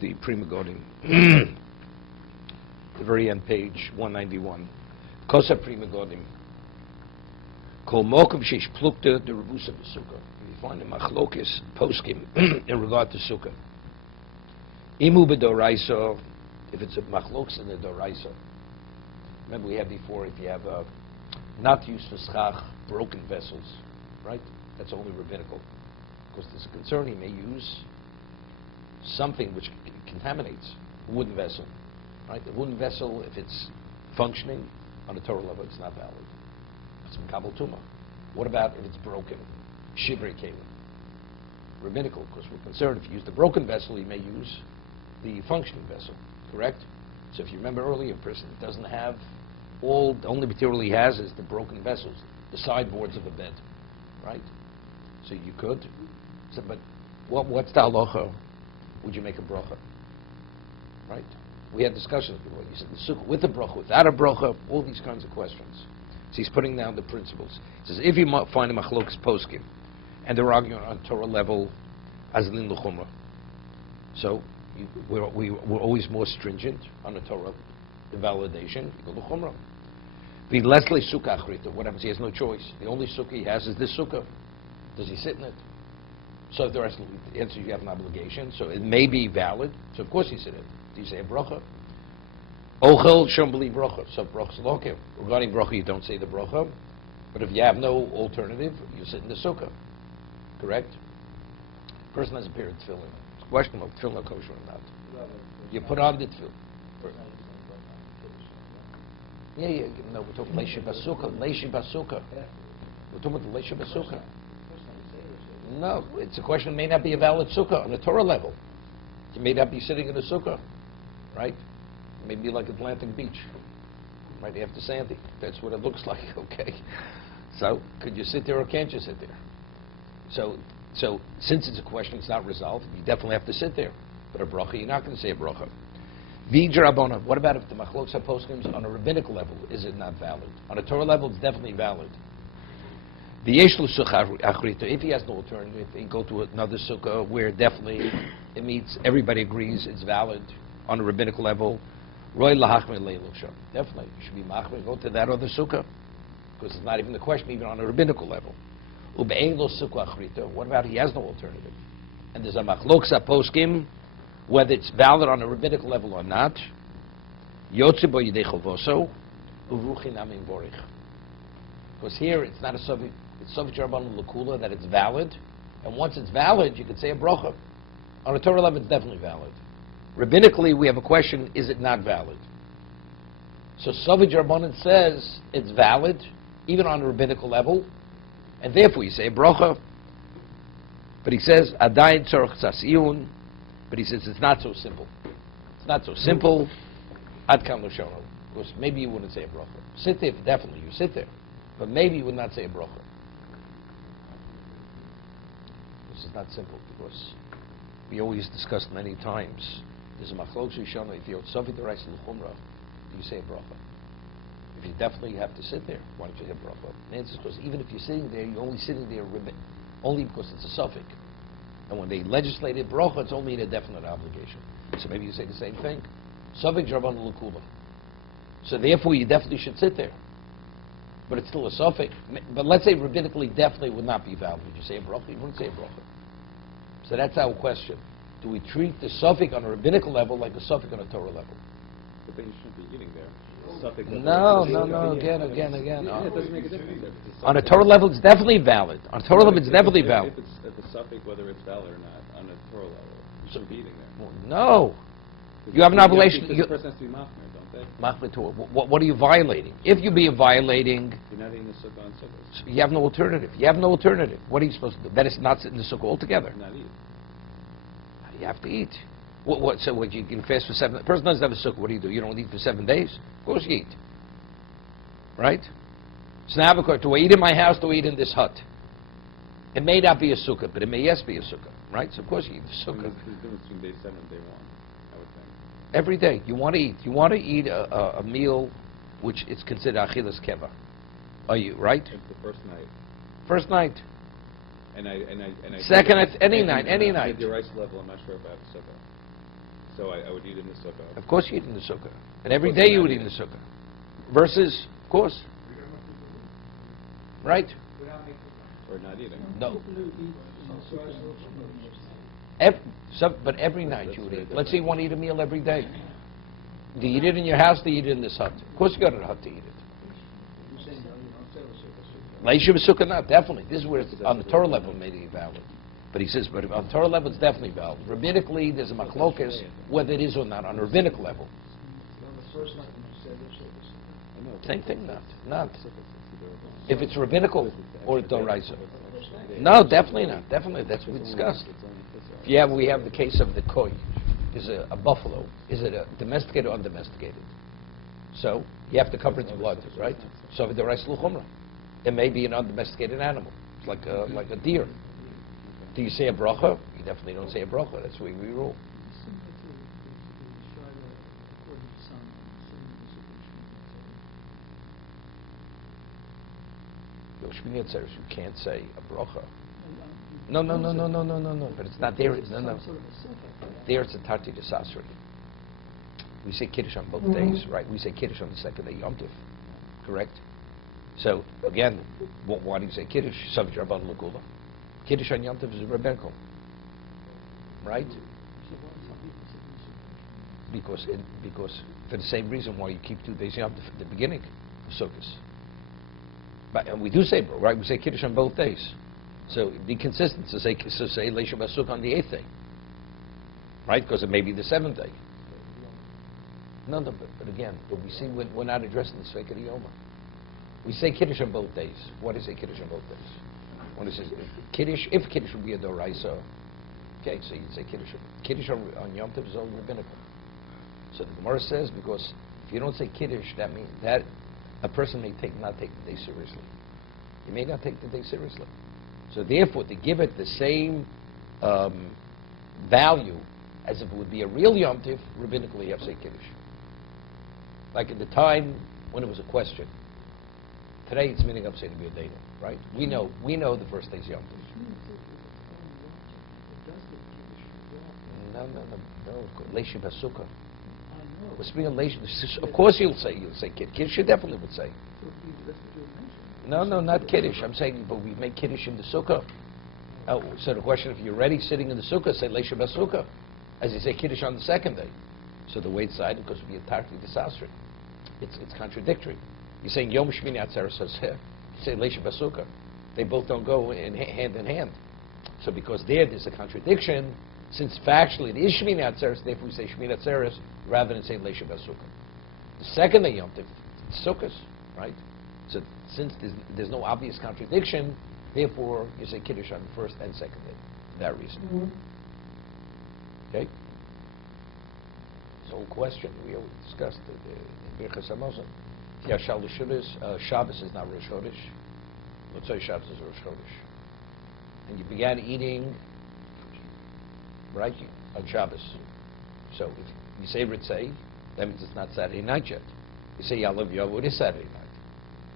the Prima Godim. The very end, page 191. Kosa Prima Godim. Kol Mokav Shish Plukta the Rebusa Sukkah. You find the Machlokis Poskim in regard to Sukkah. Imu B'Doraisa, if it's a Machlokes in the Doraisa. Remember we had before, if you have not used for schach, broken vessels, right? That's only rabbinical. Because there's a concern he may use something which contaminates a wooden vessel, right? The wooden vessel, if it's functioning on a Torah level, it's not valid. It's Makabel Tumah. What about if it's broken? Shivrei Kelim. Rabbinical, because we're concerned if you use the broken vessel, you may use the functioning vessel, correct? So if you remember earlier, a person doesn't have the only material he has is the broken vessels, the sideboards of a bed, right? So you could. So, but what's the halacha? Would you make a bracha? Right? We had discussions before. You said the sukkah with a bracha, without a bracha, all these kinds of questions. So he's putting down the principles. He says, if you find a machlokas poskim, and they're arguing on Torah level, azlin l'chumra. So we're always more stringent on the Torah, the validation, you go to chumra. The Leslie sukkah achrei, what happens? He has no choice. The only sukkah he has is this sukkah. Does he sit in it? So if the rest of the answer, you have an obligation. So it may be valid. So of course you sit in it. Do you say a bracha? Ochel shom b'li bracha. So bracha's lokim. Regarding bracha, you don't say the bracha. But if you have no alternative, you sit in the sukkah. Correct? Person has a pair of tefillin. It's questionable if tefillin are kosher or not. You put on the tefillin. Yeah. No, we're talking leishi basukah. Leishi basukah. We're talking about the leishi basukah. No, it's a question. It may not be a valid sukkah on the Torah level. You may not be sitting in a sukkah, right? It may be like Atlantic Beach, right after Sandy. That's what it looks like. Okay. So, could you sit there or can't you sit there? So since it's a question, it's not resolved. You definitely have to sit there. But a bracha, you're not going to say a bracha. V'jarabona. What about if the machlokes poskim on a rabbinical level is it not valid? On a Torah level, it's definitely valid. The yeshlu sukkah achrei. If he has no alternative, he go to another sukkah where definitely it meets. Everybody agrees it's valid on a rabbinical level. Roy lahachmer leilusha. Definitely, you should be machmer. Go to that other sukkah because it's not even the question, even on a rabbinical level. Ube'ein lo sukkah achrei. What about he has no alternative? And there's a machlokes poskim whether it's valid on a rabbinical level or not. Yotze bo yidei chovoso uvruchin amin borich. Because here it's not a subject. It's subject to Rabban L'Kula that it's valid, and once it's valid, you could say a bracha. On a Torah level, it's definitely valid. Rabbinically, we have a question: is it not valid? So Savage Rabbanan says it's valid, even on a rabbinical level, and therefore you say a bracha. But he says Adayin Tzorach Tzasiyun, but he says it's not so simple. It's not so simple. Ad Kan L'Shono. Because maybe you wouldn't say a bracha. Sit there, definitely you sit there. But maybe you would not say a bracha. This is not simple because we always discussed many times. There's a machlokes rishona. If you're tzavit d'oraisa l'chumra, do you say a bracha? If you definitely have to sit there, why don't you say a bracha? The answer is because even if you're sitting there, you're only sitting there only because it's a suffix. And when they legislated bracha, it's only in a definite obligation. So maybe you say the same thing. Suffix rabban l'kula. So therefore, you definitely should sit there. But it's still a suffix. But let's say rabbinically definitely would not be valid. Would you say a bracha? You wouldn't say a bracha. So that's our question. Do we treat the suffix on a rabbinical level like a suffix on a Torah level? But then you shouldn't be eating there. No. Again. Yeah, it doesn't make a difference. On a Torah level, it's definitely valid. On a Torah level, it's definitely valid. If it's a suffix, whether it's valid or not, on a Torah level, you shouldn't be eating there. Well, no. You have an obligation. The person has to be machmer, don't they? Machmer Torah. What are you violating? If you be violating, you're not eating the sukkah on sukkahs. You have no alternative. You have no alternative. What are you supposed to do? That is not sit in the sukkah altogether. Not eat. You have to eat. So what, you can fast for 7 days? A person doesn't have a sukkah. What do? You don't eat for 7 days? Of course you eat. Right? So now, do I eat in my house? Do I eat in this hut? It may not be a sukkah, but it may yes be a sukkah. Right? So of course you eat the sukkah. There's a difference between day 7 and day 1, I would think. Every day. You want to eat. You want to eat a meal which is considered achilas keva. Are you, right? It's the first night. First night. And I Second night, any night. At the rice level, I'm not sure about sukkah. So I would eat in the sukkah. Of course you eat in the sukkah. And every day you would eat in the sukkah. Versus, of course. Right? Or not eating. No. But every night you would eat. Let's say you want to eat a meal every day. Do you eat it in your house? Do you eat it in this hut? Of course you go to the hut to eat it. Leisha B'Sukkah, not definitely. This is where it's on the Torah level maybe valid. But he says, but on Torah level it's definitely valid. Rabbinically, there's a machlokas whether it is or not on a rabbinic level. Same thing, not. If it's rabbinical or doraisa. No, definitely not. Definitely, that's what we discussed. We have the case of the koi. Is a buffalo. Is it a domesticated or undomesticated? So you have to cover its blood, right? So if the rice luchumra, it may be an undomesticated animal. It's like a deer. Do you say a bracha? You definitely don't say a bracha. That's the way we rule. You can't say a bracha. No. But it's not there. No. There it's a tarti de sasri. We say kiddush on both days, right? We say kiddush on the second day Yom Tov, correct? So again, why do you say kiddush? Savit Rabban L'Gula. Kiddush on Yom Tov is rabbinical, right? Because for the same reason why you keep 2 days Yom Tov at the beginning of Sukkot. But and we do say, right? We say kiddush on both days. So be consistent. So say Leisha B'Sukkah on the 8th day, right? Because it may be the 7th day. No, but again, what we see, we're not addressing the Sveika Yoma. We say Kiddush on both days. What is a Kiddush on both days? When it says Kiddush, if Kiddush would be a Doraisa, okay, so you'd say Kiddush. Kiddush on Yom Tov is only rabbinical. So the Gemara says, because if you don't say Kiddush, that means that a person may not take the day seriously. He may not take the day seriously. So therefore, to give it the same value as if it would be a real Yom Tov, rabbinically you have to say Kiddush. Like at the time when it was a question. Today it's meaning up say to be a data, right? We know the first day's Yom Tov. No. Leisha B'Sukkah. We're speaking of Leisha. Of course you'll say Kiddush. Kiddush you definitely would say. No, not Kiddush. I'm saying, but we make Kiddush in the Sukkah. So the question, if you're ready sitting in the Sukkah, say Leisha B'Sukkah. As you say Kiddush on the second day. So the way it's cited, because we attacked the disastry. It's contradictory. You're saying Yom Shmini Atzeres Hazeh. You say Leisha B'Sukkah. They both don't go hand in hand. So because there's a contradiction, since factually it is Shmini Atzeres, therefore we say Shmini Atzeres rather than say Leisha B'Sukkah. The second day Yom Tov, it's Sukkot, right? So since there's no obvious contradiction, therefore you say Kiddush on the first and second day. For that reason. Okay? It's a whole question. We already discussed the Birchas Hamazon. Yashal L'Shudas, Shabbos is not Rosh Chodesh. Motzei Shabbos is Rosh Chodesh. And you began eating, right, on Shabbos. So if you say Ritzei, that means it's not Saturday night yet. You say Ya'alev Yovo, it is Saturday night.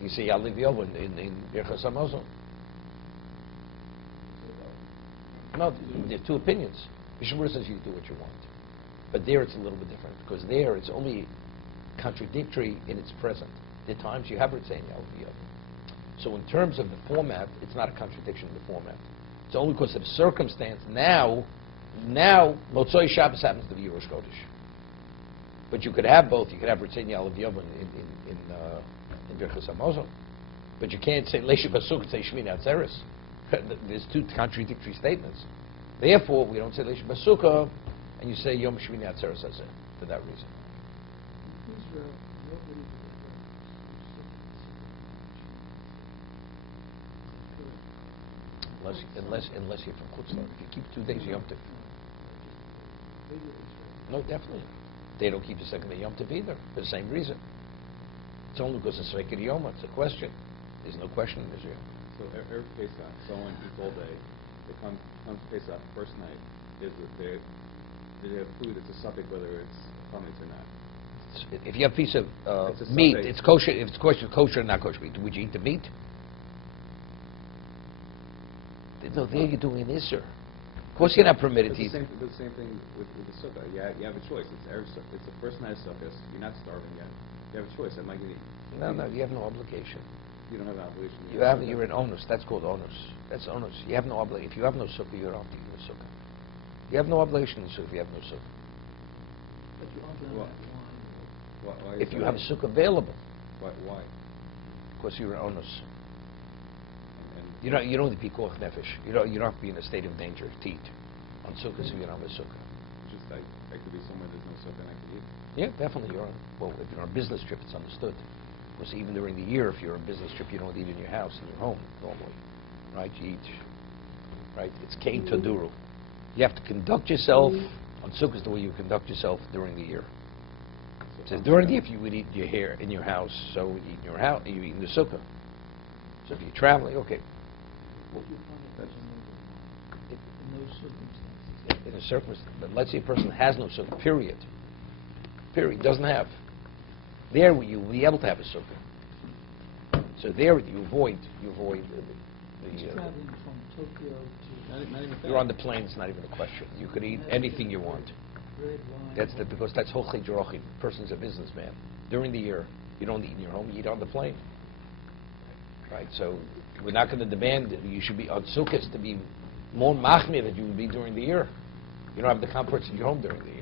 You say Ya'alev Yovo in Birchas Hamazon. No, there are two opinions. Mishna says you do what you want. But there it's a little bit different, because there it's only contradictory in its present. There are times you have Ritzei and Ya'alev Yovo. So in terms of the format, it's not a contradiction in the format. It's only because of the circumstance. Now, Motzei Shabbos happens to be Rosh Chodesh. But you could have both. You could have Ritzei and Ya'alev Yovo in Birchas Hamazon. But you can't say Leisha B'Sukkah, say Shmini Atzeres. There's two contradictory statements. Therefore, we don't say Leisha B'Sukkah, and you say Yom Shmini Atzeres Hazeh, for that reason. Unless you're from Chutzlar. If you keep 2 days Yom Tov. No, definitely. They don't keep the second day Yom Tov either, for the same reason. It's only because it's Sveika Yoma. It's a question. There's no question in Israel. So Erev Pesach, someone eats all day. They come Pesach first night. They have food. It's a suffix whether it's chametz or not. If you have a piece of meat, it's kosher. If it's kosher or not kosher meat, would you eat the meat? No, there you're doing an Isser. course you're not permitted It's to eat. the same thing with the sukkah. You have a choice. It's the first night of sukkah. You're not starving yet. You have a choice. Am I going to eat? No, you have no obligation. You don't have an obligation. You're in onus. That's called onus. That's onus. You have no obligation. If you have no sukkah, you don't have to eat the sukkah. You have no obligation in the sukkah if you have no sukkah. But you aren't allowed to have wine. Why If you have a sukkah available, Why? because you're in onus. And You don't have to be koch nefesh. You don't have to be in a state of danger to eat on sukkah if you don't have a sukkah. just I could be somewhere there's no sukkah and I could eat. Yeah, definitely. If you're on a business trip, it's understood. Because even during the year, if you're on a business trip, you don't eat in your house, in your home, normally. Right? You eat. Right? It's kein taduru. You have to conduct yourself on sukkahs the way you conduct yourself during the year. So during the year, if you would eat in your house, so you eat in your house, you eat in the sukkah. So if you're traveling, okay. What do you find a person in those circumstances? In a circumstance, but let's say a person has no sukkah, period, doesn't have. There you will be able to have a sukkah. So there you avoid He's traveling from Tokyo to Not even you're on the plane, it's not even a question. You could eat anything you want. red wine. Because that's hochei jerochim. The person's a businessman. During the year, you don't eat in your home, you eat on the plane. Right, so we're not going to demand that you should be on sukkahs to be more machmir than you would be during the year. You don't have the comforts in your home during the year.